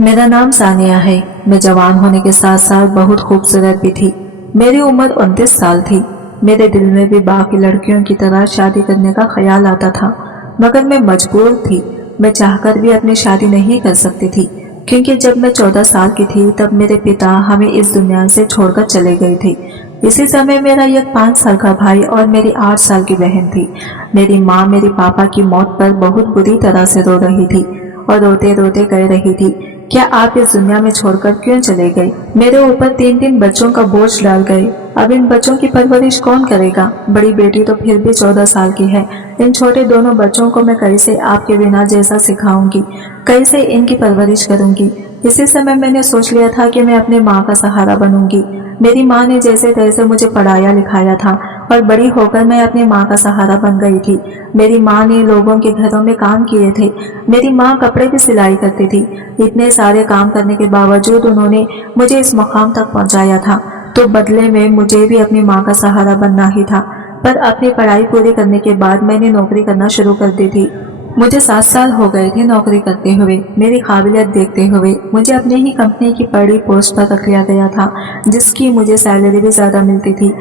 मेरा नाम सानिया है। मैं जवान होने के साथ साथ बहुत खूबसूरत भी थी। मेरी उम्र 29 साल थी। मेरे दिल में भी बाकी लड़कियों की तरह शादी करने का ख्याल आता था, मगर मैं मजबूर थी। मैं चाहकर भी अपनी शादी नहीं कर सकती थी, क्योंकि जब मैं 14 साल की थी तब मेरे पिता हमें इस दुनिया से छोड़कर चले गए थे। इसी समय मेरा एक 5 साल का भाई और मेरी 8 साल की बहन थी। मेरी माँ मेरे पापा की मौत पर बहुत बुरी तरह से रो रही थी और रोते रोते कह रही थी, क्या आप इस दुनिया में छोड़कर क्यों चले गए? मेरे ऊपर 3 बच्चों का बोझ डाल गए। अब इन बच्चों की परवरिश कौन करेगा? बड़ी बेटी तो फिर भी 14 साल की है। इन छोटे दोनों बच्चों को मैं कैसे आपके बिना जैसा सिखाऊंगी, कैसे इनकी परवरिश करूंगी? इसी समय मैंने सोच लिया था कि मैं अपने माँ का सहारा बनूंगी। मेरी माँ ने जैसे तैसे मुझे पढ़ाया लिखाया था और बड़ी होकर मैं अपनी माँ का सहारा बन गई थी। मेरी माँ ने लोगों के घरों में काम किए थे। मेरी माँ कपड़े भी सिलाई करती थी। इतने सारे काम करने के बावजूद उन्होंने मुझे इस मुकाम तक पहुँचाया था, तो बदले में मुझे भी अपनी माँ का सहारा बनना ही था। पर अपनी पढ़ाई पूरी करने के बाद मैंने नौकरी करना शुरू कर दी थी। मुझे 7 साल हो गए थे नौकरी करते हुए। मेरी काबिलियत देखते हुए मुझे अपने ही कंपनी की बड़ी पोस्ट पर रख लिया गया था, जिसकी मुझे सैलरी भी ज्यादा मिलती थी।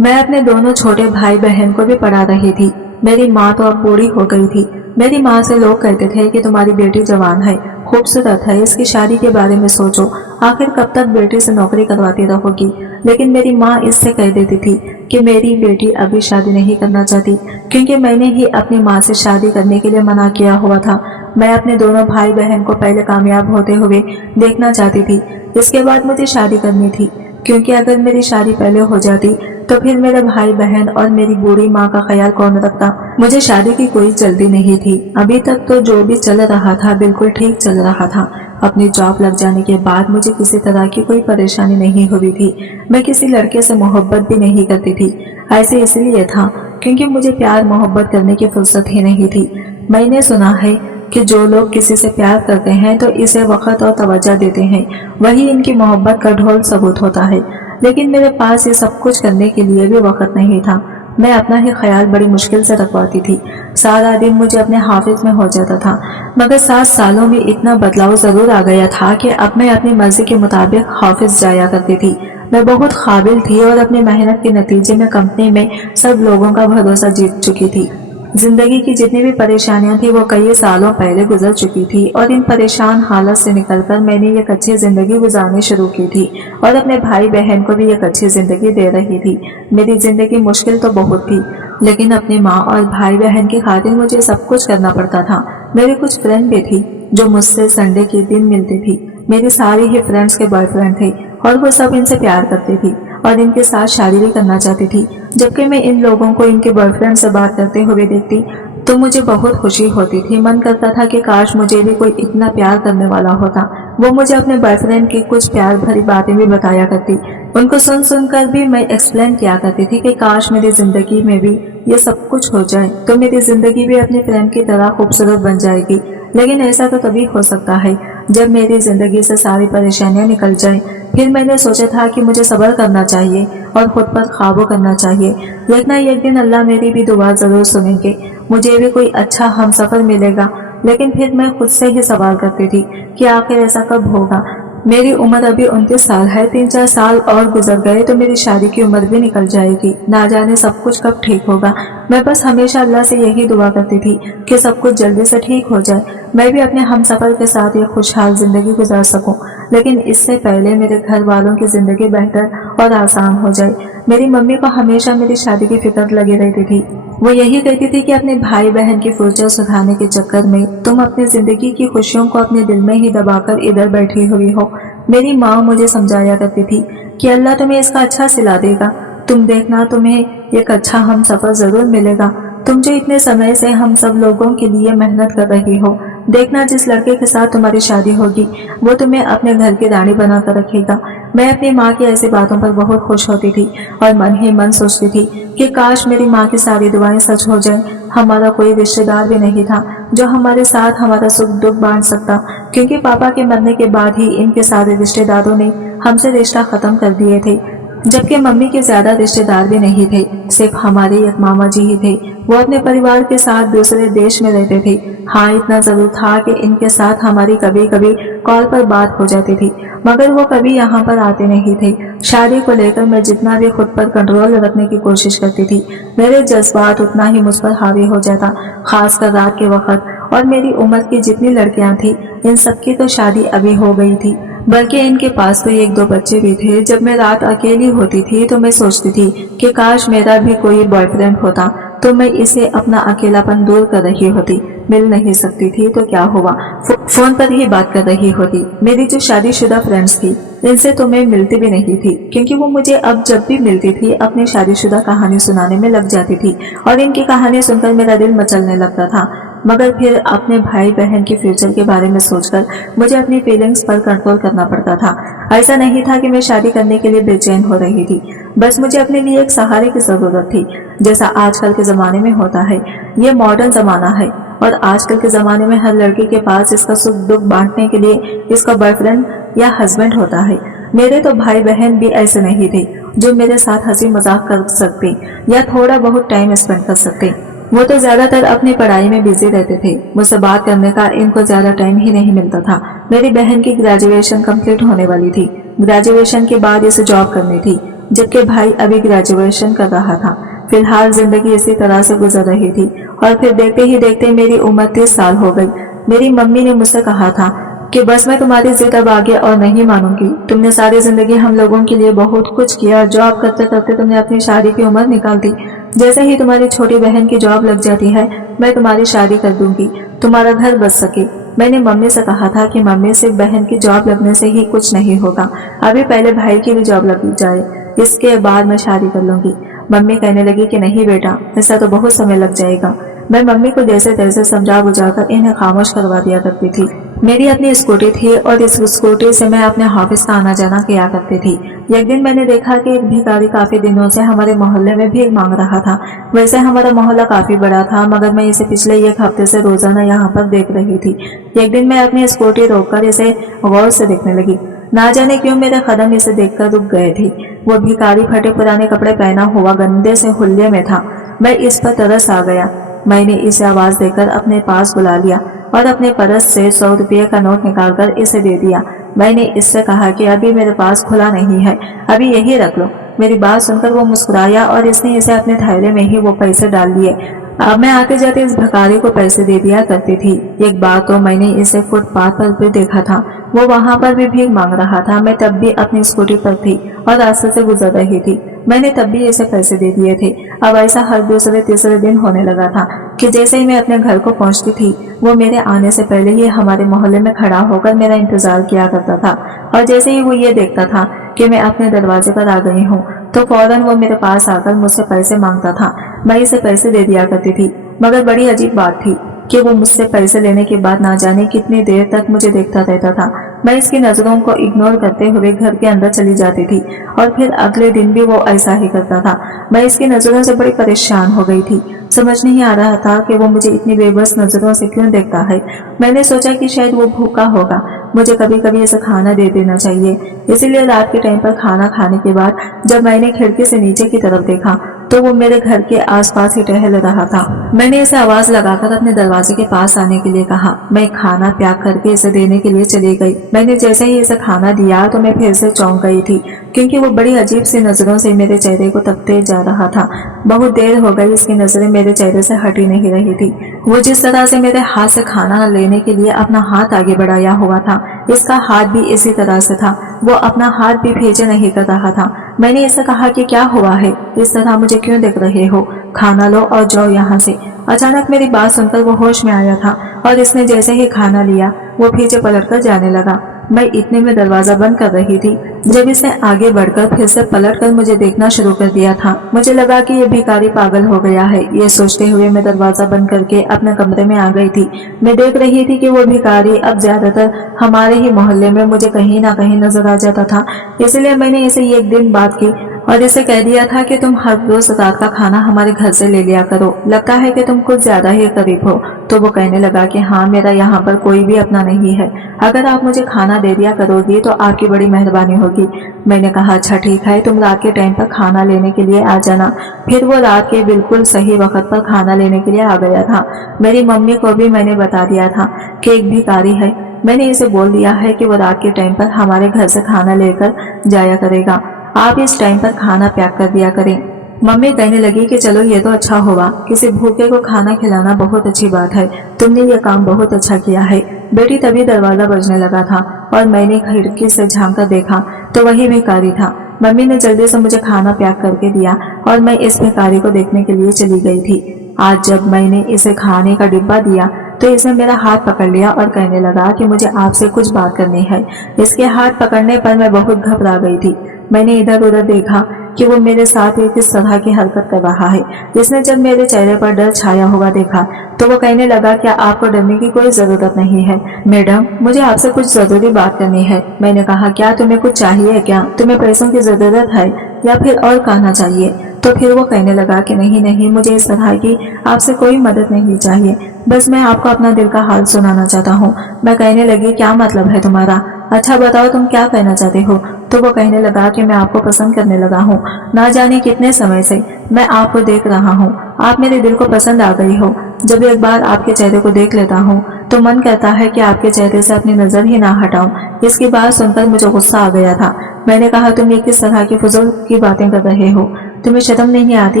मैं अपने दोनों छोटे भाई बहन को भी पढ़ा रही थी। मेरी माँ तो अब बूढ़ी हो गई थी। मेरी माँ से लोग कहते थे कि तुम्हारी बेटी जवान है, खूबसूरत है, इसकी शादी के बारे में सोचो, आखिर कब तक बेटी से नौकरी करवाती रहोगी। लेकिन मेरी माँ इससे कह देती थी कि मेरी बेटी अभी शादी नहीं करना चाहती, क्योंकि मैंने ही अपनी माँ से शादी करने के लिए मना किया हुआ था। मैं अपने दोनों भाई बहन को पहले कामयाब होते हुए देखना चाहती थी, इसके बाद मुझे शादी करनी थी, क्योंकि अगर मेरी शादी पहले हो जाती तो फिर मेरे भाई बहन और मेरी बूढ़ी माँ का ख्याल कौन रखता। मुझे शादी की कोई जल्दी नहीं थी। अभी तक तो जो भी चल रहा था बिल्कुल ठीक चल रहा था। अपनी जॉब लग जाने के बाद मुझे किसी तरह की कोई परेशानी नहीं हुई थी। मैं किसी लड़के से मोहब्बत भी नहीं करती थी। ऐसे इसलिए था क्योंकि मुझे प्यार मोहब्बत करने की फुर्सत ही नहीं थी। मैंने सुना है कि जो लोग किसी से प्यार करते हैं तो इसे वक्त और तवज्जो देते हैं, वही इनकी मोहब्बत का ढोल सबूत होता है। लेकिन मेरे पास ये सब कुछ करने के लिए भी वक्त नहीं था। मैं अपना ही ख्याल बड़ी मुश्किल से रखवाती थी। सारा दिन मुझे अपने हाफिज में हो जाता था। मगर 7 सालों में इतना बदलाव जरूर आ गया था कि अब मैं अपनी मर्जी के मुताबिक हाफिज जाया करती थी। मैं बहुत काबिल थी और अपनी मेहनत के नतीजे में कंपनी में सब लोगों का भरोसा जीत चुकी थी। जिंदगी की जितनी भी परेशानियां थी वो कई सालों पहले गुजर चुकी थी और इन परेशान हालत से निकलकर मैंने एक अच्छी जिंदगी गुजारनी शुरू की थी और अपने भाई बहन को भी एक अच्छी जिंदगी दे रही थी। मेरी जिंदगी मुश्किल तो बहुत थी, लेकिन अपनी माँ और भाई बहन की खातिर मुझे सब कुछ करना पड़ता था। मेरी कुछ फ्रेंड भी थी जो मुझसे संडे के दिन मिलती थी। मेरी सारी ही फ्रेंड्स के बॉयफ्रेंड थे और वो सब इनसे प्यार करती थी और इनके साथ शादी भी करना चाहती थी। जबकि मैं इन लोगों को इनके बॉयफ्रेंड से बात करते हुए देखती तो मुझे बहुत खुशी होती थी। मन करता था कि काश मुझे भी कोई इतना प्यार करने वाला होता। वो मुझे अपने बॉयफ्रेंड की कुछ प्यार भरी बातें भी बताया करती। उनको सुन सुनकर भी मैं एक्सप्लेन किया करती थी कि काश मेरी जिंदगी में भी ये सब कुछ हो जाए तो मेरी जिंदगी भी अपनी फ्रेंड की तरह खूबसूरत बन जाएगी। लेकिन ऐसा तो तभी हो सकता है जब मेरी जिंदगी से सारी परेशानियां निकल जाएं। फिर मैंने सोचा था कि मुझे सब्र करना चाहिए और खुद पर काबू करना चाहिए। एक ना एक दिन अल्लाह मेरी भी दुआ जरूर सुनेंगे, मुझे भी कोई अच्छा हमसफर मिलेगा। लेकिन फिर मैं खुद से ही सवाल करती थी कि आखिर ऐसा कब होगा। मेरी उम्र अभी 29 साल है, 3-4 साल और गुजर गए तो मेरी शादी की उम्र भी निकल जाएगी। ना जाने सब कुछ कब ठीक होगा। मैं बस हमेशा अल्लाह से यही दुआ करती थी कि सब कुछ जल्दी से ठीक हो जाए, मैं भी अपने हमसफर के साथ एक खुशहाल जिंदगी गुजार सकूं। लेकिन इससे पहले मेरे घर वालों की जिंदगी बेहतर और आसान हो जाए। मेरी मम्मी को हमेशा मेरी शादी की फिक्र लगी रहती थी। वो यही कहती थी कि अपने भाई बहन की फ्यूचर सुधारने के चक्कर में तुम अपनी जिंदगी की खुशियों को अपने दिल में ही दबाकर इधर बैठी हुई हो। मेरी माँ मुझे समझाया करती थी कि अल्लाह तुम्हें इसका अच्छा सिला देगा, तुम देखना तुम्हें एक अच्छा हम सफर जरूर मिलेगा। तुम जो इतने समय से हम सब लोगों के लिए मेहनत कर रही हो, देखना जिस लड़के के साथ तुम्हारी शादी होगी वो तुम्हें अपने घर की रानी बना कर रखेगा। मैं अपनी माँ की ऐसी बातों पर बहुत खुश होती थी और मन ही मन सोचती थी कि काश मेरी माँ की सारी दुआएं सच हो जाएं। हमारा कोई रिश्तेदार भी नहीं था जो हमारे साथ हमारा सुख दुख बांट सकता, क्योंकि पापा के मरने के बाद ही इनके सारे रिश्तेदारों ने हमसे रिश्ता खत्म कर दिए थे। जबकि मम्मी के ज्यादा रिश्तेदार भी नहीं थे, सिर्फ हमारे एक मामा जी ही थे। वो अपने परिवार के साथ दूसरे देश में रहते थे। हाँ, इतना जरूर था कि इनके साथ हमारी कभी कभी कॉल पर बात हो जाती थी, मगर वो कभी यहाँ पर आते नहीं थे। शादी को लेकर मैं जितना भी खुद पर कंट्रोल रखने की कोशिश करती थी, मेरे जज्बात उतना ही मुझ पर हावी हो जाता, खासकर रात के वक्त। और मेरी उम्र की जितनी लड़कियां थी, इन सबकी तो शादी अभी हो गई थी, बल्कि इनके पास तो एक दो बच्चे भी थे। जब मैं रात अकेली होती थी तो मैं सोचती थी कि काश मेरा भी कोई बॉयफ्रेंड होता तो मैं इसे अपना अकेलापन दूर कर रही होती। मिल नहीं सकती थी तो क्या हुआ, फोन पर ही बात कर रही होती। मेरी जो शादीशुदा फ्रेंड्स थी, इनसे तो मैं मिलती भी नहीं थी, क्योंकि वो मुझे अब जब भी मिलती थी अपनी शादीशुदा कहानी सुनाने में लग जाती थी, और इनकी कहानी सुनकर मेरा दिल मचलने लगता था। मगर फिर अपने भाई बहन के फ्यूचर के बारे में सोचकर मुझे अपनी फीलिंग्स पर कंट्रोल करना पड़ता था। ऐसा नहीं था कि मैं शादी करने के लिए बेचैन हो रही थी, बस मुझे अपने लिए एक सहारे की जरूरत थी, जैसा आजकल के जमाने में होता है। ये मॉडर्न जमाना है, और आजकल के जमाने में हर लड़की के पास इसका सुख दुख बांटने के लिए इसका बॉयफ्रेंड या हस्बैंड होता है। मेरे तो भाई बहन भी ऐसे नहीं थे जो मेरे साथ हंसी मजाक कर सकते या थोड़ा बहुत टाइम स्पेंड कर सकते। वो तो ज्यादातर अपनी पढ़ाई में बिजी रहते थे, मुझसे बात करने का इनको ज्यादा टाइम ही नहीं मिलता था। मेरी बहन की ग्रेजुएशन कंप्लीट होने वाली थी, ग्रेजुएशन के बाद इसे जॉब करनी थी, जबकि भाई अभी ग्रेजुएशन कर रहा था। फिलहाल जिंदगी इसी तरह से गुजर रही थी, और फिर देखते ही देखते मेरी उम्र 30 साल हो गई। मेरी मम्मी ने मुझसे कहा था कि बस मैं तुम्हारी जिद अब आगे और नहीं मानूंगी। तुमने सारी जिंदगी हम लोगों के लिए बहुत कुछ किया, जॉब करते करते तुमने अपनी शादी की उम्र निकाल दी। जैसे ही तुम्हारी छोटी बहन की जॉब लग जाती है, मैं तुम्हारी शादी कर दूंगी, तुम्हारा घर बस सके। मैंने मम्मी से कहा था कि मम्मी, सिर्फ बहन की जॉब लगने से ही कुछ नहीं होगा, अभी पहले भाई की भी जॉब लग जाए, इसके बाद मैं शादी कर लूंगी। मम्मी कहने लगी कि नहीं बेटा, ऐसा तो बहुत समय लग जाएगा। मैं मम्मी को जैसे तैसे समझा बुझाकर इन्हें खामोश करवा दिया करती थी। मेरी अपनी स्कूटी थी, और इस स्कूटी से मैं अपने ऑफिस का आना जाना किया करती थी। एक दिन मैंने देखा कि एक भिखारी काफी दिनों से हमारे मोहल्ले में भीख मांग रहा था। वैसे हमारा मोहल्ला काफी बड़ा था, मगर मैं इसे पिछले एक हफ्ते से रोजाना यहाँ पर देख रही थी। एक दिन मैं अपनी स्कूटी रोककर इसे गौर से देखने लगी। ना जाने क्यों मेरे कदम इसे देखकर रुक गए थे। वो भिखारी फटे पुराने कपड़े पहना हुआ गंदे से हुल्ले में था। मैं इस पर तरस आ गया। मैंने इसे आवाज देकर अपने पास बुला लिया और अपने पर्स से 100 रुपये का नोट निकालकर इसे दे दिया। मैंने इससे कहा कि अभी मेरे पास खुला नहीं है, अभी यही रख लो। मेरी बात सुनकर वो मुस्कुराया और इसने इसे अपने थैले में ही वो पैसे डाल दिए। अब मैं आते जाते इस भिखारी को पैसे दे दिया करती थी। एक बार तो मैंने इसे फुटपाथ पर भी देखा था, वो वहां पर भी भीख मांग रहा था। मैं तब भी अपनी स्कूटी पर थी और रास्ते से गुजर रही थी। मैंने तब भी इसे पैसे दे दिए थे। अब ऐसा हर दूसरे तीसरे दिन होने लगा था कि जैसे ही मैं अपने घर को पहुंचती थी, वो मेरे आने से पहले ही हमारे मोहल्ले में खड़ा होकर मेरा इंतजार किया करता था। और जैसे ही वो ये देखता था कि मैं अपने दरवाजे पर आ गई हूँ, तो फौरन वो मेरे पास आकर मुझसे पैसे मांगता था। मैं इसे पैसे दे दिया करती थी, मगर बड़ी अजीब बात थी कि वो मुझसे पैसे लेने के बाद ना जाने कितनी देर तक मुझे देखता रहता था। मैं इसकी नजरों को इग्नोर करते हुए घर के अंदर चली जाती थी, और फिर अगले दिन भी वो ऐसा ही करता था। मैं इसकी नजरों से बड़ी परेशान हो गई थी। समझ नहीं आ रहा था कि वो मुझे इतनी बेबस नजरों से क्यों देखता है। मैंने सोचा कि शायद वो भूखा होगा, मुझे कभी कभी इसे खाना दे देना चाहिए। इसीलिए रात के टाइम पर खाना खाने के बाद जब मैंने खिड़की से नीचे की तरफ देखा, तो वो मेरे घर के आसपास ही टहल रहा था। मैंने इसे आवाज लगाकर अपने दरवाजे के पास आने के लिए कहा। मैं खाना पैक करके इसे देने के लिए चली गई। मैंने जैसे ही इसे खाना दिया तो मैं फिर से चौंक गई थी, क्योंकि वो बड़ी अजीब सी नजरों से मेरे चेहरे को तकते जा रहा था। बहुत देर हो गई इसकी नजरें मेरे चेहरे से हटी नहीं रही थी। वो जिस तरह से मेरे हाथ से खाना लेने के लिए अपना हाथ आगे बढ़ाया हुआ था, इसका हाथ भी इसी तरह से था। वो अपना हाथ भी भेजे नहीं कर रहा था। मैंने इसे कहा कि क्या हुआ है, इस तरह मुझे क्यों देख रहे हो, खाना लो और जाओ यहाँ से। अचानक मेरी बात सुनकर वो होश में आया था, और इसने जैसे ही खाना लिया वो पीछे पलटकर जाने लगा। मैं इतने में दरवाजा बंद कर रही थी जब इसने आगे बढ़कर फिर से पलटकर मुझे देखना शुरू कर दिया था। मुझे लगा कि ये भिखारी पागल हो गया है। ये सोचते हुए मैं दरवाजा बंद करके अपने कमरे में आ गई थी। मैं देख रही थी कि वो भिखारी अब ज्यादातर हमारे ही मोहल्ले में मुझे कहीं ना कहीं नजर आ जाता था। इसलिए मैंने इसे एक दिन बात की और इसे कह दिया था कि तुम हर रोज रात का खाना हमारे घर से ले लिया करो, लगता है कि तुम कुछ ज्यादा ही करीब हो। तो वो कहने लगा कि हाँ, मेरा यहाँ पर कोई भी अपना नहीं है, अगर आप मुझे खाना दे दिया करोगी तो आपकी बड़ी मेहरबानी होगी। मैंने कहा अच्छा ठीक है, तुम रात के टाइम पर खाना लेने के लिए आ जाना। फिर वो रात के बिल्कुल सही वक्त पर खाना लेने के लिए आ गया था। मेरी मम्मी को भी मैंने बता दिया था कि एक भिखारी है, मैंने इसे बोल दिया है कि वो रात के टाइम पर हमारे घर से खाना लेकर जाया करेगा, आप इस टाइम पर खाना पैक कर दिया करें। मम्मी कहने लगी कि चलो ये तो अच्छा होगा, किसी भूखे को खाना खिलाना बहुत अच्छी बात है, तुमने ये काम बहुत अच्छा किया है। बेटी तभी दरवाजा बजने लगा था और मैंने खिड़की से झांक कर देखा तो वही भिखारी था। मम्मी ने जल्दी से मुझे खाना पैक करके दिया और मैं इस भिखारी को देखने के लिए चली गई थी। आज जब मैंने इसे खाने का डिब्बा दिया तो इसने मेरा हाथ पकड़ लिया और कहने लगा कि मुझे आपसे कुछ बात करनी है। इसके हाथ पकड़ने पर मैं बहुत घबरा गई थी। मैंने इधर उधर देखा कि वो मेरे साथ एक किस तरह की हरकत कर रहा है। इसने जब मेरे चेहरे पर डर छाया हुआ देखा तो वो कहने लगा क्या आपको डरने की कोई जरूरत नहीं है मैडम, मुझे आपसे कुछ जरूरी बात करनी है। मैंने कहा क्या तुम्हें कुछ चाहिए, क्या तुम्हें पैसों की जरूरत है या फिर और कहना चाहिए? तो फिर वो कहने लगा कि नहीं नहीं, मुझे इस तरह की आपसे कोई मदद नहीं चाहिए, बस मैं आपको अपना दिल का हाल सुनाना चाहता हूँ। मैं कहने लगी क्या मतलब है तुम्हारा, अच्छा बताओ तुम क्या कहना चाहते हो? तो वो कहने लगा कि मैं आपको पसंद करने लगा हूँ, ना जाने कितने समय से मैं आपको देख रहा हूँ, आप मेरे दिल को पसंद आ गई हो। जब एक बार आपके चेहरे को देख लेता हूँ तो मन कहता है कि आपके चेहरे से अपनी नजर ही ना हटाऊं। इसकी बात सुनकर मुझे गुस्सा आ गया था। मैंने कहा तुम ये किस तरह की फजूल की बातें कर रहे हो, तुम्हें शर्म नहीं आती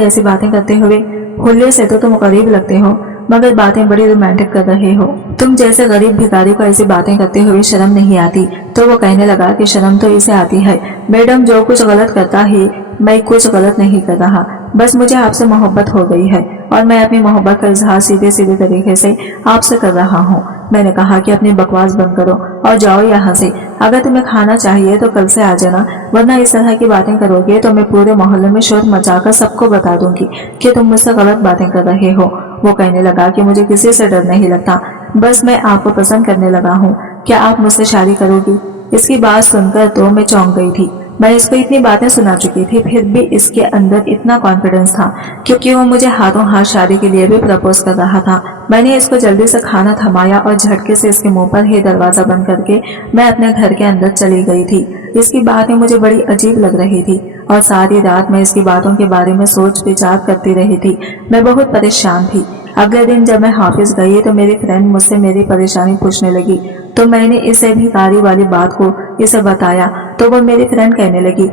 ऐसी बातें करते हुए? हुल्ले से तो तुम गरीब लगते हो मगर बातें बड़ी रोमांटिक कर रहे हो, तुम जैसे गरीब भिखारी को ऐसी बातें करते हुए शर्म नहीं आती? तो वो कहने लगा कि शर्म तो इसे आती है मैडम, जो कुछ गलत करता है मैं कुछ गलत नहीं कर रहा, बस मुझे आपसे मोहब्बत हो गई है और मैं अपनी मोहब्बत का इजहार सीधे सीधे तरीके से आपसे कर रहा हूँ। मैंने कहा कि अपनी बकवास बंद करो और जाओ यहाँ से, अगर तुम्हें खाना चाहिए तो कल से आ जाना, वरना इस तरह की बातें करोगे तो मैं पूरे मोहल्ले में शोर मचाकर सबको बता दूंगी कि तुम मुझसे गलत बातें कर रहे हो। वो कहने लगा कि मुझे किसी से डर नहीं लगता, बस मैं आपको पसंद करने लगा हूँ, क्या आप मुझसे शादी करोगी? इसकी बात सुनकर तो मैं चौंक गई थी। मैं इसको इतनी बातें सुना चुकी थी, फिर भी इसके अंदर इतना कॉन्फिडेंस था क्योंकि वो मुझे हाथों हाथ शादी के लिए भी प्रपोज कर रहा था। मैंने इसको जल्दी से खाना थमाया और झटके से इसके मुंह पर ही दरवाजा बंद करके मैं अपने घर के अंदर चली गई थी। इसकी बातें मुझे बड़ी अजीब लग रही थी और सारी रात मैं इसकी बातों के बारे में सोच विचार करती रही थी। मैं बहुत परेशान थी। अगले दिन जब मैं ऑफिस गई तो मेरी फ्रेंड मुझसे मेरी परेशानी पूछने लगी तो मैंने इसे भिखारी वाली बात को इसे बताया तो वो मेरी फ्रेंड कहने लगी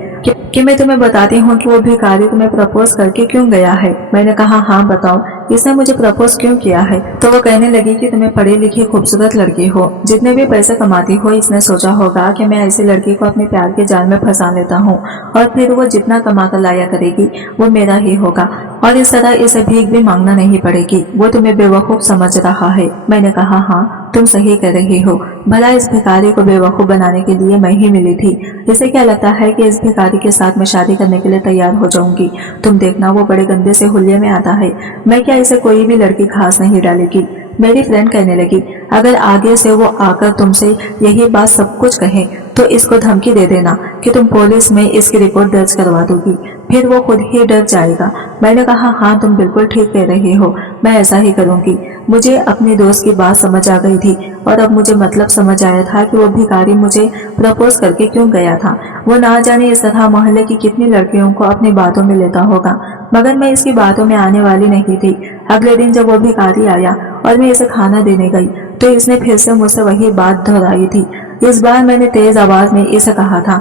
कि मैं तुम्हें बताती हूँ कि वो भिखारी तुम्हें प्रपोज करके क्यों गया है। मैंने कहा हाँ बताओ, इसने मुझे प्रपोज क्यों किया है? तो वो कहने लगी कि तुम्हें पढ़ी लिखी खूबसूरत लड़की हो, जितने भी पैसे कमाती हो, इसने सोचा होगा कि मैं ऐसी लड़की को अपने प्यार के जाल में फंसा लेता हूँ और फिर वो जितना कमा कर लाया करेगी वो मेरा ही होगा और इस तरह इसे भीख भी मांगना नहीं पड़ेगी, वो तुम्हें बेवकूफ समझ रहा है। मैंने कहा हाँ तुम सही कह रही हो, भला इस भिखारी को बेवकूफ बनाने के लिए मैं ही मिली थी। इसे क्या लगता है कि इस भिखारी के साथ मैं शादी करने के लिए तैयार हो जाऊंगी? तुम देखना वो बड़े गंदे से हुलिये में आता है, मैं क्या इसे कोई भी लड़की खास नहीं डालेगी। मेरी फ्रेंड कहने लगी अगर आगे से वो आकर तुमसे यही बात सब कुछ कहे तो इसको धमकी दे देना कि तुम पुलिस में इसकी रिपोर्ट दर्ज करवा दोगी, फिर वो खुद ही डर जाएगा। मैंने कहा हाँ तुम बिल्कुल ठीक कह रही हो, मैं ऐसा ही करूंगी। मुझे अपनी दोस्त की बात समझ आ गई थी और अब मुझे मतलब समझ आया था कि वो भिखारी मुझे प्रपोज करके क्यों गया था। वो ना जाने इस तरह मोहल्ले की कितनी लड़कियों को अपनी बातों में लेता होगा, मगर मैं इसकी बातों में आने वाली नहीं थी। अगले दिन जब वो भिखारी आया और मैं इसे खाना देने गई तो इसने फिर से मुझसे वही बात दोहराई थी। इस बार मैंने तेज आवाज में इसे कहा था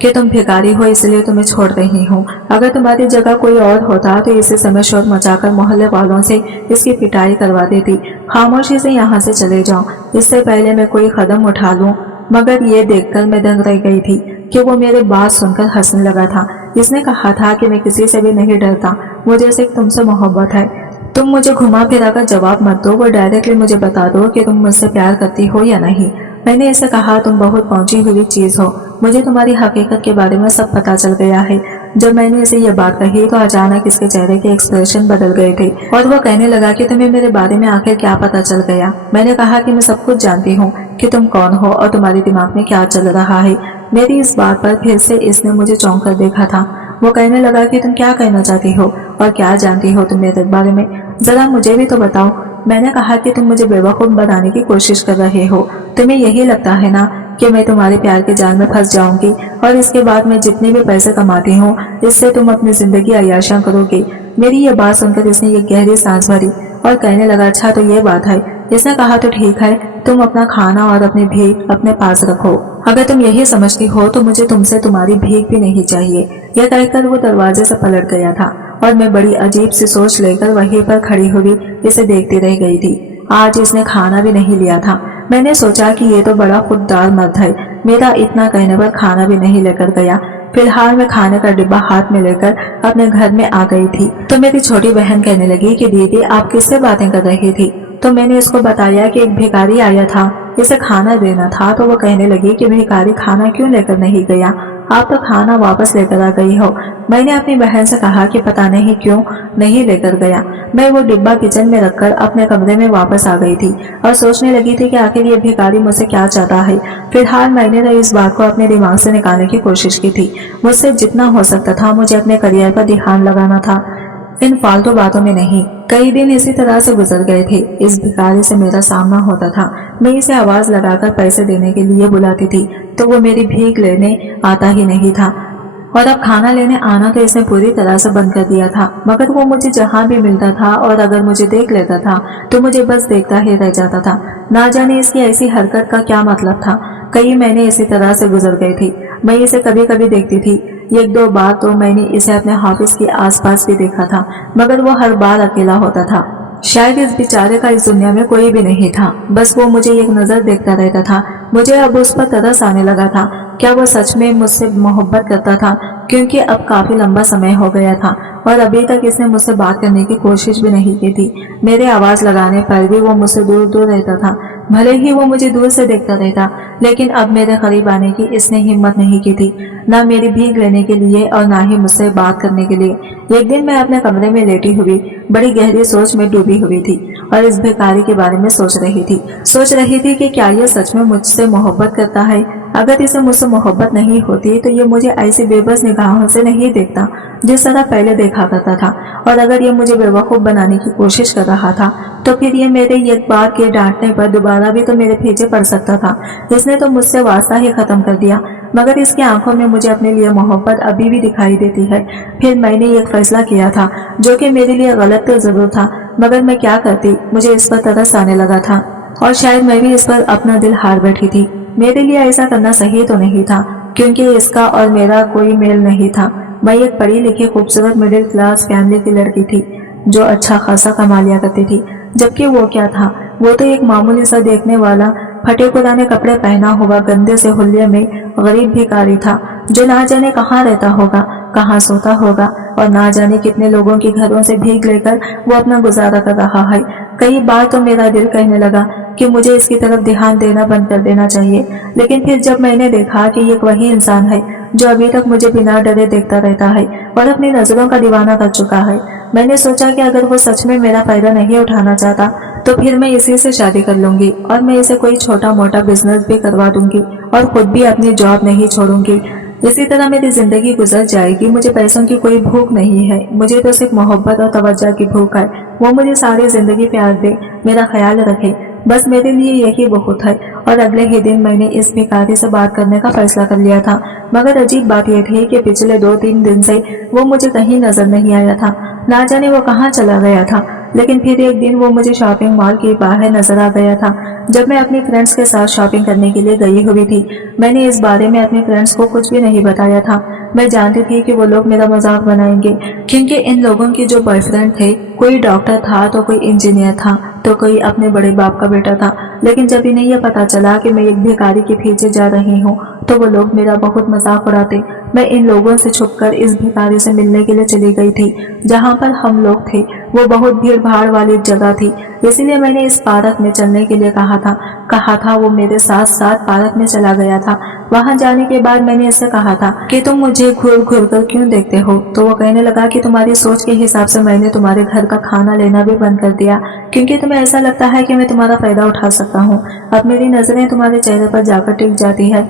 कि तुम भिखारी हो इसलिए तुम्हें छोड़ रही हूँ, अगर तुम्हारी जगह कोई और होता तो इसी समय शोर मचाकर मोहल्ले वालों से इसकी पिटाई करवा देती। खामोशी से यहाँ से चले जाओ, इससे पहले मैं कोई कदम उठा लूं। मगर ये देखकर मैं दंग रह गई थी कि वो मेरे बात सुनकर हंसने लगा था। इसने कहा था कि मैं किसी से भी नहीं डरता, मुझे सिर्फ तुमसे मोहब्बत है। तुम मुझे घुमा फिरा कर जवाब मत दो, वो डायरेक्टली मुझे बता दो कि तुम मुझसे प्यार करती हो या नहीं। मैंने इसे कहा तुम बहुत पहुंची हुई चीज हो, मुझे तुम्हारी हकीकत के बारे में सब पता चल गया है। जब मैंने इसे यह बात कही तो अचानक इसके चेहरे के एक्सप्रेशन बदल गए थे और वो कहने लगा कि तुम्हें मेरे बारे में आखिर क्या पता चल गया। मैंने कहा कि मैं सब कुछ जानती हूँ कि तुम कौन हो और तुम्हारे दिमाग में क्या चल रहा है। मेरी इस बात पर फिर से इसने मुझे चौंक कर देखा था वो कहने लगा कि तुम क्या कहना चाहती हो और क्या जानती हो तुम मेरे बारे में, जरा मुझे भी तो बताओ। मैंने कहा कि तुम मुझे बेवकूफ बनाने की कोशिश कर रहे हो। तुम्हें यही लगता है ना कि मैं तुम्हारे प्यार के जाल में फंस जाऊंगी और इसके बाद मैं जितने भी पैसे कमाती हूँ इससे तुम अपनी जिंदगी अय्याशा करोगे। मेरी ये बात सुनकर इसने ये गहरी सांस भरी और कहने लगा, अच्छा तो ये बात है। इसने कहा, तो ठीक है, तुम अपना खाना और अपनी भीख अपने पास रखो। अगर तुम यही समझती हो तो मुझे तुमसे तुम्हारी भीख भी नहीं चाहिए। यह कहकर वो दरवाजे से पलट गया था और मैं बड़ी अजीब सी सोच लेकर वहीं पर खड़ी हुई इसे देखती रह गई थी। आज इसने खाना भी नहीं लिया था। मैंने सोचा कि ये तो बड़ा खुददार मर्द है, मेरा इतना कहने पर खाना भी नहीं लेकर गया। फिलहाल मैं खाने का डिब्बा हाथ में लेकर अपने घर में आ गई थी तो मेरी छोटी बहन कहने लगी कि दीदी आप किससे बातें कर रही थी। तो मैंने इसको बताया कि एक भिखारी आया था, इसे खाना देना था। तो वो कहने लगी कि भिखारी खाना क्यों लेकर नहीं गया, आप तो खाना वापस लेकर आ गई हो। मैंने अपनी बहन से कहा कि पता नहीं क्यों नहीं लेकर गया। मैं वो डिब्बा किचन में रखकर अपने कमरे में वापस आ गई थी और सोचने लगी थी कि आखिर ये भिखारी मुझसे क्या चाहता है। फिलहाल मैंने तो इस बात को अपने दिमाग से निकालने की कोशिश की थी। मुझसे जितना हो सकता था मुझे अपने करियर पर ध्यान लगाना था, इन फालतू बातों में नहीं। कई दिन इसी तरह से गुजर गए थे। इस भिखारी से मेरा सामना होता था। मैं इसे आवाज लगाकर पैसे देने के लिए बुलाती थी तो वो मेरी भीख लेने आता ही नहीं था और अब खाना लेने आना तो इसने पूरी तरह से बंद कर दिया था। मगर वो मुझे जहाँ भी मिलता था और अगर मुझे देख लेता था तो मुझे बस देखता ही रह जाता था। ना जाने इसकी ऐसी हरकत का क्या मतलब था। कई महीने इसी तरह से गुजर गए थे। मैं इसे कभी कभी देखती थी, एक दो बार तो मैंने इसे अपने ऑफिस के आसपास भी देखा था, मगर वो हर बार अकेला होता था। शायद इस बेचारे का इस दुनिया में कोई भी नहीं था, बस वो मुझे एक नजर देखता रहता था। मुझे अब उस पर तरस आने लगा था। क्या वो सच में मुझसे मोहब्बत करता था? क्योंकि अब काफी लंबा समय हो गया था और अभी तक इसने मुझसे बात करने की कोशिश भी नहीं की थी। मेरे आवाज लगाने पर भी वो मुझसे दूर दूर रहता था। भले ही वो मुझे दूर से देखता रहता, लेकिन अब मेरे करीब आने की इसने हिम्मत नहीं की थी, ना मेरी भीख लेने के लिए और ना ही मुझसे बात करने के लिए। एक दिन मैं अपने कमरे में लेटी हुई बड़ी गहरी सोच में डूबी हुई थी और इस भिखारी के बारे में सोच रही थी कि क्या ये सच में मुझसे मोहब्बत करता है। अगर इसे मुझसे मोहब्बत नहीं होती तो ये मुझे ऐसी बेबस निगाहों से नहीं देखता जिस तरह पहले देखा करता था। और अगर ये मुझे बेवकूफ बनाने की कोशिश कर रहा था तो फिर ये मेरे एक बार के डांटने पर दोबारा भी तो मेरे पीछे पड़ सकता था। इसने तो मुझसे वास्ता ही खत्म कर दिया, मगर इसकी आंखों में मुझे अपने लिए मोहब्बत अभी भी दिखाई देती है। फिर मैंने एक फैसला किया था जो कि मेरे लिए गलत तो जरूर था, मगर मैं क्या करती, मुझे इस पर तरस आने लगा था और शायद मैं भी इस पर अपना दिल हार बैठी थी। मेरे लिए ऐसा करना सही तो नहीं था क्योंकि इसका और मेरा कोई मेल नहीं था। मैं एक पढ़ी लिखी खूबसूरत मिडिल क्लास फैमिली की लड़की थी जो अच्छा खासा कमा लिया करती थी, जबकि वो क्या था, वो तो एक मामूली सा देखने वाला फटे पुराने कपड़े पहना हुआ गंदे से हुलिये में गरीब भिखारी था जो ना जाने कहाँ रहता होगा, कहाँ सोता होगा और ना जाने कितने लोगों के घरों से भीख लेकर वो अपना गुजारा कर रहा है। कई बार तो मेरा दिल कहने लगा कि मुझे इसकी तरफ ध्यान देना बंद कर देना चाहिए, लेकिन फिर जब मैंने देखा कि ये वही इंसान है जो अभी तक मुझे बिना डरे देखता रहता है और अपनी नजरों का दीवाना कर चुका है, मैंने सोचा कि अगर वो सच में मेरा फायदा नहीं उठाना चाहता तो फिर मैं इसी से शादी कर लूंगी और मैं इसे कोई छोटा मोटा बिजनेस भी करवा दूंगी और खुद भी अपनी जॉब नहीं छोड़ूंगी। इसी तरह मेरी जिंदगी गुजर जाएगी। मुझे पैसों की कोई भूख नहीं है, मुझे तो सिर्फ मोहब्बत और तवज्जो की भूख है। वो मुझे सारी जिंदगी प्यार दे, मेरा ख्याल रखे, बस मेरे लिए यही बहुत है। और अगले ही दिन मैंने इस भिखारी से बात करने का फैसला कर लिया था। मगर अजीब बात यह थी कि पिछले 2-3 दिन से वो मुझे कहीं नजर नहीं आया था, ना जाने वो कहाँ चला गया था। लेकिन फिर एक दिन वो मुझे शॉपिंग मॉल के बाहर नजर आ गया था जब मैं अपनी फ्रेंड्स के साथ शॉपिंग करने के लिए गई हुई थी। मैंने इस बारे में अपने फ्रेंड्स को कुछ भी नहीं बताया था। मैं जानती थी कि वो लोग मेरा मजाक बनाएंगे क्योंकि इन लोगों के जो बॉयफ्रेंड थे, कोई डॉक्टर था तो कोई इंजीनियर था तो कोई अपने बड़े बाप का बेटा था। लेकिन जब इन्हें यह पता चला कि मैं एक भिखारी के पीछे जा रही हूँ तो वो लोग मेरा बहुत मजाक उड़ाते। मैं इन लोगों से छुपकर इस भिखारी से मिलने के लिए चली गई थी। जहाँ पर हम लोग थे वो बहुत भीड़ भाड़ वाली जगह थी, इसीलिए मैंने इस पार्क में चलने के लिए कहा था। वो मेरे साथ साथ पार्क में चला गया था। वहां जाने के बाद मैंने इससे कहा था कि तुम मुझे घूर घूर कर क्यों देखते हो, तो वो कहने लगा कि तुम्हारी सोच के हिसाब से मैंने तुम्हारे घर का खाना लेना भी बंद कर दिया क्योंकि तुम्हें ऐसा लगता है कि मैं तुम्हारा फायदा उठा सकता हूँ। अब मेरी नजरें तुम्हारे चेहरे पर जाकर टिक जाती है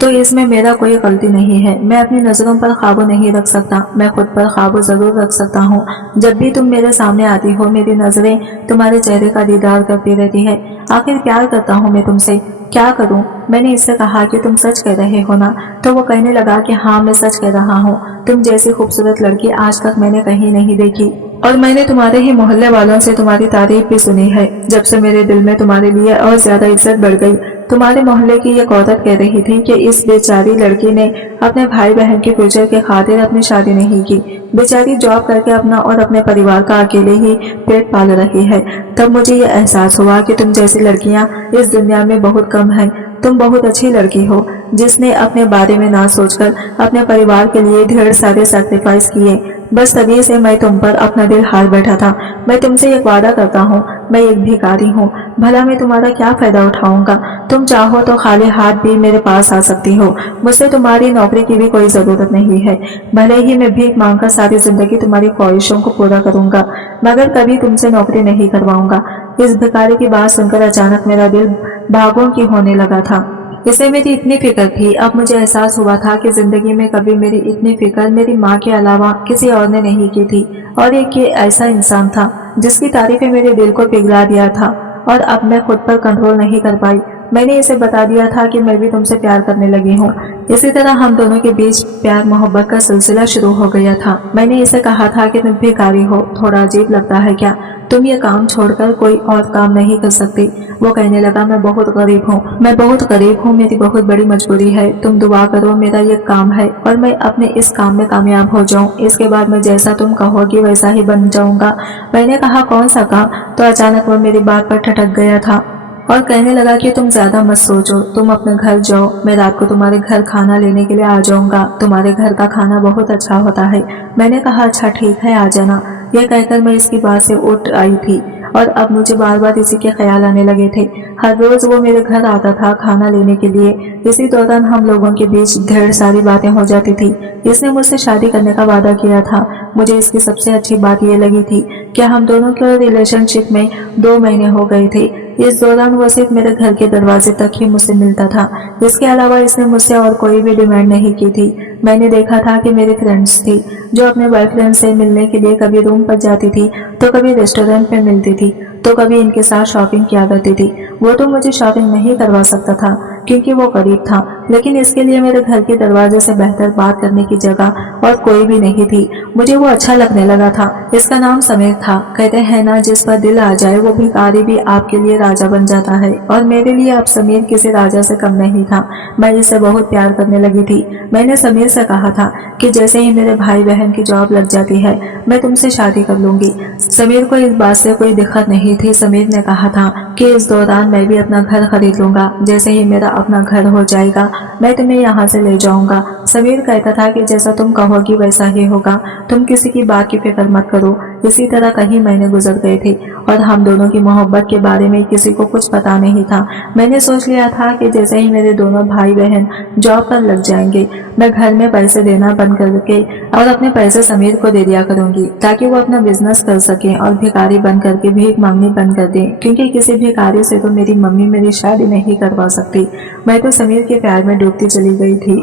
तो इसमें मेरा कोई गलती नहीं है। मैं अपनी नजरों पर काबू नहीं रख सकता, मैं खुद पर काबू जरूर रख सकता हूँ। जब भी तुम मेरे सामने आती हो मेरी नजरें तुम्हारे चेहरे का दीदार करती रहती है। आखिर प्यार करता हूँ मैं तुमसे, क्या करूं? मैंने इससे कहा कि तुम सच कह रहे हो ना? तो वो कहने लगा कि हाँ मैं सच कह रहा हूँ। तुम जैसी खूबसूरत लड़की आज तक मैंने कहीं नहीं देखी, और मैंने तुम्हारे ही मोहल्ले वालों से तुम्हारी तारीफ भी सुनी है। जब से मेरे दिल में तुम्हारे लिए और ज्यादा इज्जत बढ़ गई। तुम्हारे मोहल्ले की एक औरत कह रही थी कि इस बेचारी लड़की ने अपने भाई बहन के फ्यूचर के खातिर अपनी शादी नहीं की। बेचारी जॉब करके अपना और अपने परिवार का अकेले ही पेट पाल रही है। तब मुझे ये एहसास हुआ कि तुम जैसी लड़कियां इस दुनिया में बहुत कम हैं। तुम बहुत अच्छी लड़की हो जिसने अपने बारे में ना सोचकर अपने परिवार के लिए ढेर सारे सैक्रिफाइस किए। बस तभी से मैं तुम पर अपना दिल हार बैठा था। मैं तुमसे एक वादा करता हूँ, मैं एक भिखारी हूँ, भला मैं तुम्हारा क्या फायदा उठाऊंगा? तुम चाहो तो खाली हाथ भी मेरे पास आ सकती हो। मुझसे तुम्हारी नौकरी की भी कोई जरूरत नहीं है। भले ही मैं भीख मांगकर सारी जिंदगी तुम्हारी ख्वाहिशों को पूरा करूंगा, मगर कभी तुमसे नौकरी नहीं करवाऊंगा। इस भिखारी की बात सुनकर अचानक मेरा दिल भागों की होने लगा था। इसे मेरी इतनी फिक्र थी। अब मुझे एहसास हुआ था कि जिंदगी में कभी मेरी इतनी फिक्र मेरी माँ के अलावा किसी और ने नहीं की थी। और एक ये ऐसा इंसान था जिसकी तारीफें मेरे दिल को पिघला दिया था, और अब मैं खुद पर कंट्रोल नहीं कर पाई। मैंने इसे बता दिया था कि मैं भी तुमसे प्यार करने लगी हूँ। इसी तरह हम दोनों के बीच प्यार मोहब्बत का सिलसिला शुरू हो गया था। मैंने इसे कहा था कि तुम भिखारी हो, थोड़ा अजीब लगता है क्या? तुम ये काम छोड़कर कोई और काम नहीं कर सकती? वो कहने लगा, मैं बहुत गरीब हूँ, मेरी बहुत बड़ी मजबूरी है। तुम दुआ करो, मेरा ये काम है और मैं अपने इस काम में कामयाब हो जाऊं। इसके बाद मैं जैसा तुम कहोगी वैसा ही बन जाऊंगा। मैंने कहा, कौन सा काम? तो अचानक वो मेरी बात पर ठटक गया था और कहने लगा कि तुम ज्यादा मत सोचो, तुम अपने घर जाओ, मैं रात को तुम्हारे घर खाना लेने के लिए आ जाऊंगा। तुम्हारे घर का खाना बहुत अच्छा होता है। मैंने कहा, अच्छा ठीक है, आ जाना। यह कहकर मैं इसकी बात से उठ आई थी और अब मुझे बार बार इसी के ख्याल आने लगे थे। हर रोज वो मेरे घर आता था खाना लेने के लिए। इसी दौरान हम लोगों के बीच ढेर सारी बातें हो जाती थी। इसने मुझसे शादी करने का वादा किया था। मुझे इसकी सबसे अच्छी बात यह लगी थी कि हम दोनों के रिलेशनशिप में 2 महीने हो गए थे। इस दौरान वो सिर्फ मेरे घर के दरवाजे तक ही मुझसे मिलता था। इसके अलावा इसने मुझसे और कोई भी डिमांड नहीं की थी। मैंने देखा था कि मेरी फ्रेंड्स थी जो अपने बॉयफ्रेंड से मिलने के लिए कभी रूम पर जाती थी, तो कभी रेस्टोरेंट में मिलती थी, तो कभी इनके साथ शॉपिंग किया करती थी। वो तो मुझे शॉपिंग नहीं करवा सकता था क्योंकि वो गरीब था, लेकिन इसके लिए मेरे घर के दरवाजे से बेहतर बात करने की जगह और कोई भी नहीं थी। मुझे वो अच्छा लगने लगा था। इसका नाम समीर था। कहते हैं ना, जिस पर दिल आ जाए वो भिखारी भी आपके लिए राजा बन जाता है, और मेरे लिए अब समीर किसी राजा से कम नहीं था। मैं इससे बहुत प्यार करने लगी थी। मैंने समीर से कहा था कि जैसे ही मेरे भाई बहन की जॉब लग जाती है मैं तुमसे शादी कर लूंगी। समीर को इस बात से कोई दिक्कत नहीं थी। समीर ने कहा था कि इस दौरान मैं भी अपना घर खरीद लूंगा। जैसे ही मेरा अपना घर हो जाएगा मैं तुम्हें यहाँ से ले जाऊंगा। समीर कहता था कि जैसा तुम कहोगी वैसा ही होगा, तुम किसी की बात की फिक्र मत करो। इसी तरह कहीं महीने गुजर गए थे और हम दोनों की मोहब्बत के बारे में किसी को कुछ पता नहीं था। मैंने सोच लिया था कि जैसे ही मेरे दोनों भाई बहन जॉब पर लग जाएंगे मैं घर में पैसे देना बंद करके और अपने पैसे समीर को दे दिया करूंगी ताकि वो अपना बिजनेस कर सके और भिखारी बन करके भीख मांगनी बंद कर दे, क्योंकि किसी भिखारी से तो मेरी मम्मी मेरी शादी नहीं करवा सकती। मैं तो समीर के प्यार में डूबती चली गई थी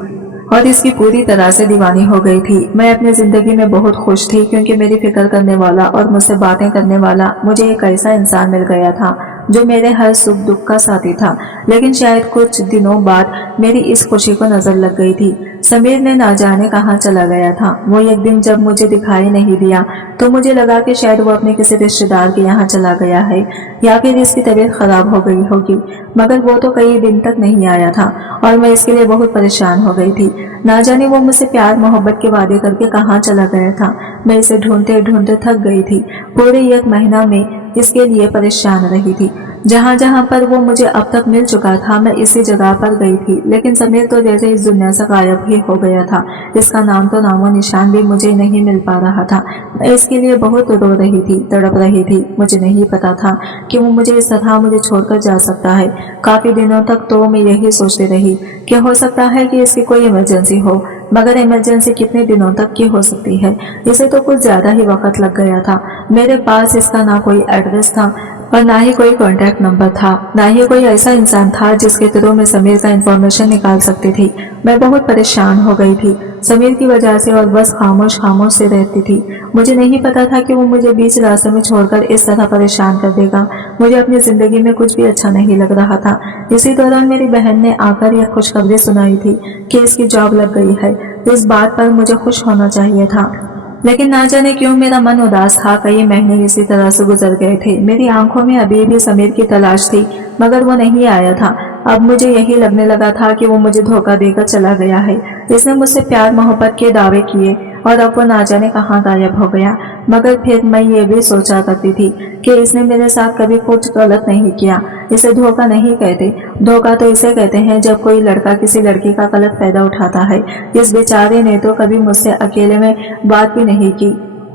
और इसकी पूरी तरह से दीवानी हो गई थी। मैं अपनी जिंदगी में बहुत खुश थी क्योंकि मेरी फिक्र करने वाला और मुझसे बातें करने वाला मुझे एक ऐसा इंसान मिल गया था जो मेरे हर सुख दुख का साथी था। लेकिन शायद कुछ दिनों बाद मेरी इस खुशी को नजर लग गई थी। समीर ने ना जाने कहाँ चला गया था। वो एक दिन जब मुझे दिखाई नहीं दिया तो मुझे लगा कि शायद वो अपने किसी रिश्तेदार के यहाँ चला गया है या फिर इसकी तबीयत खराब हो गई होगी, मगर वो तो कई दिन तक नहीं आया था और मैं इसके लिए बहुत परेशान हो गई थी। ना जाने वो मुझसे प्यार मोहब्बत के वादे करके कहाँ चला गया था। मैं इसे ढूंढते ढूंढते थक गई थी। पूरे 1 महीना में इसके लिए परेशान रही थी। जहाँ जहाँ पर वो मुझे अब तक मिल चुका था मैं इसी जगह पर गई थी, लेकिन समीर तो जैसे इस दुनिया से गायब ही हो गया था। इसका नाम तो नामो निशान भी मुझे नहीं मिल पा रहा था। मैं इसके लिए बहुत रो रही थी, तड़प रही थी। मुझे नहीं पता था कि वो मुझे इस तरह मुझे छोड़कर जा सकता है। काफी दिनों तक तो मैं यही सोचती रही कि हो सकता है कि इसकी कोई इमरजेंसी हो, मगर इमरजेंसी कितने दिनों तक की हो सकती है। इसे तो कुछ ज्यादा ही वक्त लग गया था। मेरे पास इसका ना कोई एड्रेस था और ना ही कोई कॉन्टैक्ट नंबर था, ना ही कोई ऐसा इंसान था जिसके थ्रू मैं समीर का इंफॉर्मेशन निकाल सकती थी। मैं बहुत परेशान हो गई थी समीर की वजह से और बस खामोश खामोश से रहती थी। मुझे नहीं पता था कि वो मुझे बीच रास्ते में छोड़कर इस तरह परेशान कर देगा। मुझे अपनी जिंदगी में कुछ भी अच्छा नहीं लग रहा था। इसी दौरान मेरी बहन ने आकर यह खुशखबरी सुनाई थी कि इसकी जॉब लग गई है। इस बात पर मुझे खुश होना चाहिए था, लेकिन ना जाने क्यों मेरा मन उदास था। कई महीने इसी तरह से गुजर गए थे। मेरी आंखों में अभी भी समीर की तलाश थी, मगर वो नहीं आया था। अब मुझे यही लगने लगा था कि वो मुझे धोखा देकर चला गया है। इसने मुझसे प्यार मोहब्बत के दावे किए और अब वो ना जाने कहाँ गायब हो गया। मगर फिर मैं ये भी सोचा करती थी कि इसने मेरे साथ कभी कुछ गलत नहीं किया। इसे धोखा नहीं कहते, धोखा तो इसे कहते हैं जब कोई लड़का किसी लड़की का गलत फायदा उठाता है। इस बेचारे ने तो कभी मुझसे अकेले में बात भी नहीं की।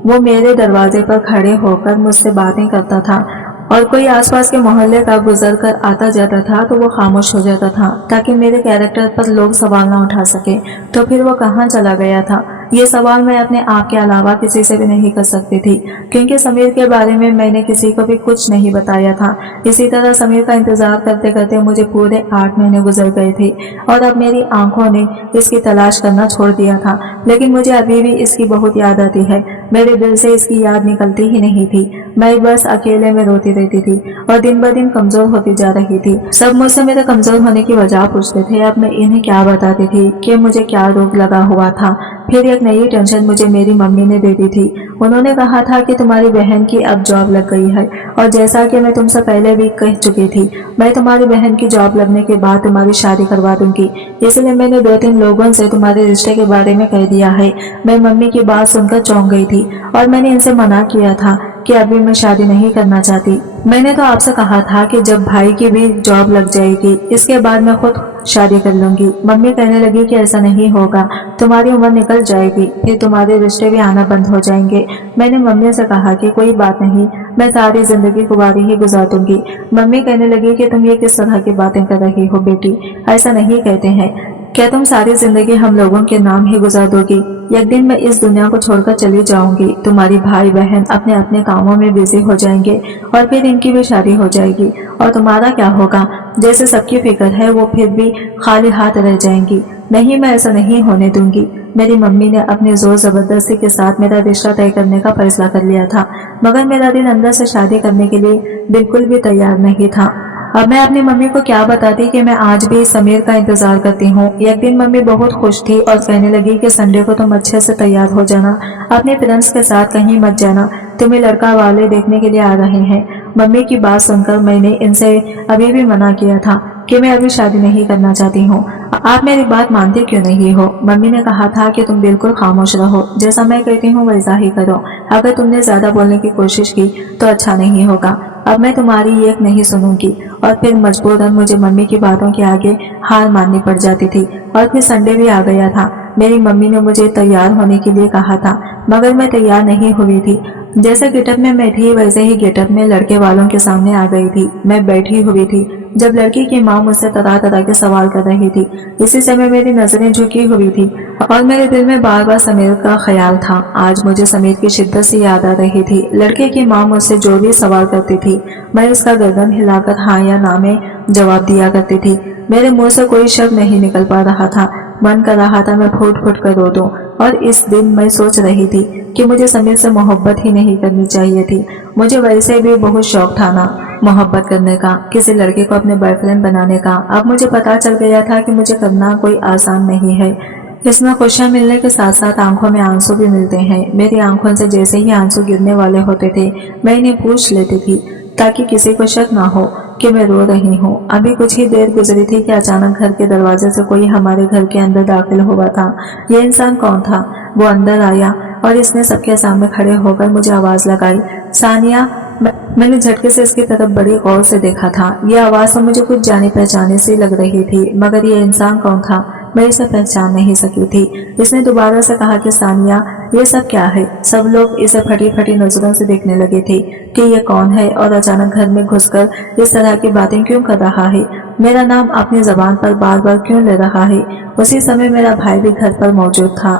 वो मेरे दरवाजे पर खड़े होकर मुझसे बातें करता था और कोई आसपास के मोहल्ले का गुजर कर आता जाता था तो वो खामोश हो जाता था ताकि मेरे कैरेक्टर पर लोग सवाल ना उठा सके। तो फिर वो कहाँ चला गया था, ये सवाल मैं अपने आप के अलावा किसी से भी नहीं कर सकती थी, क्योंकि समीर के बारे में मैंने किसी को भी कुछ नहीं बताया था। इसी तरह समीर का इंतजार करते करते मुझे पूरे 8 महीने गुजर गए थे और अब मेरी आंखों ने इसकी तलाश करना छोड़ दिया था। लेकिन मुझे अभी भी इसकी बहुत याद आती है। मेरे दिल से इसकी याद निकलती ही नहीं थी। मैं बस अकेले में रोती रहती थी और दिन ब दिन कमजोर होती जा रही थी। सब मुझसे मेरे कमजोर होने की वजह पूछते थे। अब मैं इन्हें क्या बताती थी कि मुझे क्या रोग लगा हुआ था। फिर एक नई टेंशन मुझे मेरी मम्मी ने दे दी थी। उन्होंने कहा था कि तुम्हारी बहन की अब जॉब लग गई है और जैसा कि मैं तुमसे पहले भी कह चुकी थी, मैं तुम्हारी बहन की जॉब लगने के बाद तुम्हारी शादी करवा दूंगी। इसलिए मैंने 2-3 लोगों से तुम्हारे रिश्ते के बारे में कह दिया है। मैं मम्मी की बात सुनकर चौंक गई थी और मैंने इनसे मना किया था कि अभी मैं शादी नहीं करना चाहती। मैंने तो आपसे कहा था कि जब भाई की भी जॉब लग जाएगी इसके बाद मैं खुद शादी कर लूंगी। मम्मी कहने लगी कि ऐसा नहीं होगा, तुम्हारी उम्र निकल जाएगी, फिर तुम्हारे रिश्ते भी आना बंद हो जाएंगे। मैंने मम्मी से कहा कि कोई बात नहीं, मैं सारी जिंदगी कुंवारी ही गुजार दूंगी। मम्मी कहने लगी कि तुम ये किस तरह की बातें कर रही हो बेटी, ऐसा नहीं कहते हैं। क्या तुम सारी जिंदगी हम लोगों के नाम ही गुजार दोगी? एक दिन मैं इस दुनिया को छोड़कर चली जाऊंगी, तुम्हारी भाई बहन अपने अपने कामों में बिजी हो जाएंगे और फिर इनकी भी शादी हो जाएगी और तुम्हारा क्या होगा? जैसे सबकी फिक्र है वो फिर भी खाली हाथ रह जाएंगी। नहीं, मैं ऐसा नहीं होने दूंगी। मेरी मम्मी ने अपनी जोर जबरदस्ती के साथ मेरा रिश्ता तय करने का फैसला कर लिया था, मगर मेरा दिल अंदर से शादी करने के लिए बिल्कुल भी तैयार नहीं था। अब मैं अपनी मम्मी को क्या बताती कि मैं आज भी समीर का इंतजार करती हूँ। एक दिन मम्मी बहुत खुश थी और कहने लगी कि संडे को तुम अच्छे से तैयार हो जाना, अपने फ्रेंड्स के साथ कहीं मत जाना, तुम्हें लड़का वाले देखने के लिए आ रहे हैं। मम्मी की बात सुनकर मैंने इनसे अभी भी मना किया था कि मैं अभी शादी नहीं करना चाहती हूँ। आप मेरी बात मानते क्यों नहीं हो? मम्मी ने कहा था कि तुम बिल्कुल खामोश रहो, जैसा मैं कहती हूँ वैसा ही करो। अगर तुमने ज्यादा बोलने की कोशिश की तो अच्छा नहीं होगा। अब मैं तुम्हारी एक नहीं सुनूंगी। और फिर मजबूरन मुझे मम्मी की बातों के आगे हार माननी पड़ जाती थी। और फिर संडे भी आ गया था। मेरी मम्मी ने मुझे तैयार होने के लिए कहा था, मगर मैं तैयार नहीं हुई थी। जैसे गेटअप में मैं थी वैसे ही गेटअप में लड़के वालों के सामने आ गई थी। मैं बैठी हुई थी जब लड़की की माँ मुझसे तरह तरह के सवाल कर रही थी। इसी समय मेरी नजरें झुकी हुई थी और मेरे दिल में बार बार समीर का ख्याल था। आज मुझे समीर की शिद्दत से याद आ रही थी। लड़के की माँ मुझसे जो भी सवाल करती थी मैं उसका गर्दन हिलाकर हाँ या ना में जवाब दिया करती थी। मेरे मुंह से कोई शब्द नहीं निकल पा रहा था। मन कर रहा था मैं फूट फूट कर रो दूं। और इस दिन मैं सोच रही थी कि मुझे समीर से मोहब्बत ही नहीं करनी चाहिए थी। मुझे वैसे भी बहुत शौक था ना मोहब्बत करने का, किसी लड़के को अपने बॉयफ्रेंड बनाने का। अब मुझे पता चल गया था कि मुझे करना कोई आसान नहीं है। इसमें खुशियां मिलने के साथ साथ आंखों में आंसू भी मिलते हैं। मेरी आंखों से जैसे ही आंसू गिरने वाले होते थे मैं इन्हें पूछ लेती थी ताकि किसी को शक ना हो कि मैं रो रही हूँ। अभी कुछ ही देर गुजरी थी कि अचानक घर के दरवाजे से कोई हमारे घर के अंदर दाखिल हुआ था। यह इंसान कौन था? वो अंदर आया और इसने सबके सामने खड़े होकर मुझे आवाज लगाई, सानिया। मैंने झटके से इसकी तरफ बड़ी गौर से देखा था। यह आवाज तो मुझे कुछ जानी पहचानी सी लग रही थी, मगर यह इंसान कौन था मैं इसे पहचान नहीं सकी थी। इसने दोबारा से कहा कि सानिया ये सब क्या है? सब लोग इसे फटी फटी नजरों से देखने लगे थे कि ये कौन है और अचानक घर में घुसकर इस तरह की बातें क्यों कर रहा है, मेरा नाम अपनी जबान पर बार बार क्यों ले रहा है। उसी समय मेरा भाई भी घर पर मौजूद था।